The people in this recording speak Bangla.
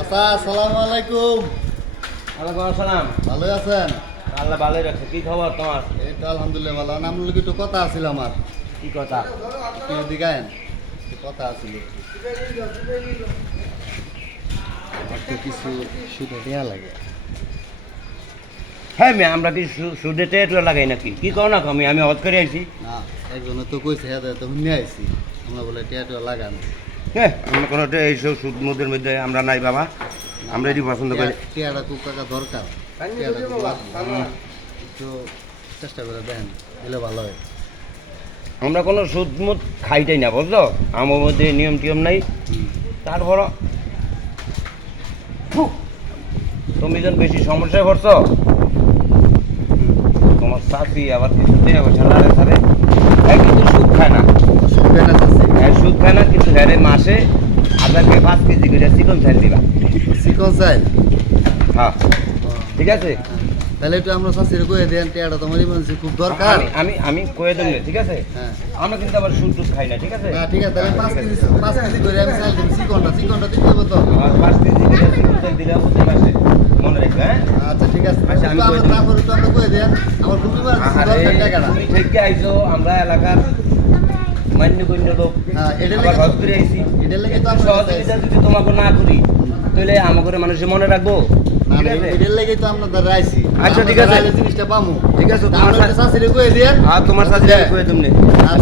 আচ্ছা, আসসালামু আলাইকুম। ওয়ালাইকুম আসসালাম। ভালো আছেন? আল্লাহ ভালোই রাখছে। কি খবর তোমার? এই তো আলহামদুলিল্লাহ ভালো। আপনার লোক একটু কথা আছিল আমার। কি কথা? একটু দিগায়েন, একটু কথা আছিল। আমার তো কিছু সুদে দেওয়া লাগে। হ্যাঁ মেয়ে, আমরা কি সুদে টেট লাগাই নাকি? কি কও না আমি আমি হজ করে আইছি। না, একজনে তো কইছে হ্যাঁ তো শুনে আইছি। আমরা বলে টিয়া লাগান। হ্যাঁ, আমরা কোনো এইসব সুদ মুদের মধ্যে আমরা নাই বাবা। আমরা এটি পছন্দ করি। টিয়াটা খুব টাকা দরকার। টিয়াটা খুব লাগবে। একটু চেষ্টা করে দেন, দিলে ভালো হয়। আমরা কোনো সুদ মুদ খাইটাই না, বুঝলো? আমার মধ্যে নিয়ম টিয়ম নাই। তারপর তুমি যখন বেশি সমস্যায় পড়ছো, তোমার চাষি আবার কিছু দেয় ছেলারে সারে, কিন্তু সুদ খায় না। সুদে না আছে। হ্যাঁ, সুদ খায় না, কিন্তু হ্যাঁ মাসে আপনাকে 5 কেজি করে চিকন চাল দিবা। চিকন চাইল। হ্যাঁ, ঠিক আছে। তাহলে একটু আমরা শাশুড়ি কয়ে দেন, টিয়াটা তোমার ইমার্জেন্সি খুব দরকার। আমি আমি কয়ে দেবো, ঠিক আছে। হ্যাঁ। আমরা কিন্তু আবার সুদ টুদ খাই না, ঠিক আছে। না ঠিক আছে, তাহলে 5 কেজি করে আমি চাইল দিন। চিকনটা দিতে হবে তো। আমার 5 কেজি করে চিকন চাল দিলে প্রতি মাসে, মনে রাখবে। হ্যাঁ, আচ্ছা ঠিক আছে। আচ্ছা, আমি কয়ে দেব। তারপরে একটু আমরা কয়ে দেন, আমার খুব ইমার্জেন্সি আরে, দরকার টাকাটা। তুমি থেকে আইছো, আমরা এলাকার মান্যগণ্য লোক, হ্যাঁ, এটার আবার লেগে হজ করে আইছি। এটার লেগে তো আমরা সহযোগিতা যদি তোমাকে না করি, তাহলে আমাকে মানুষে মনে রাখবো, না ঠিক না, আছে? এটার লেগে তো আপনাদের রাইছি। আচ্ছা, ঠিক আছে। জিনিসটা পামু। ঠিক আছে, তোমার আমরা শাশুড়ি কয়ে দেন। আর তোমার সাথে কয়ে তুমি আচ্ছা।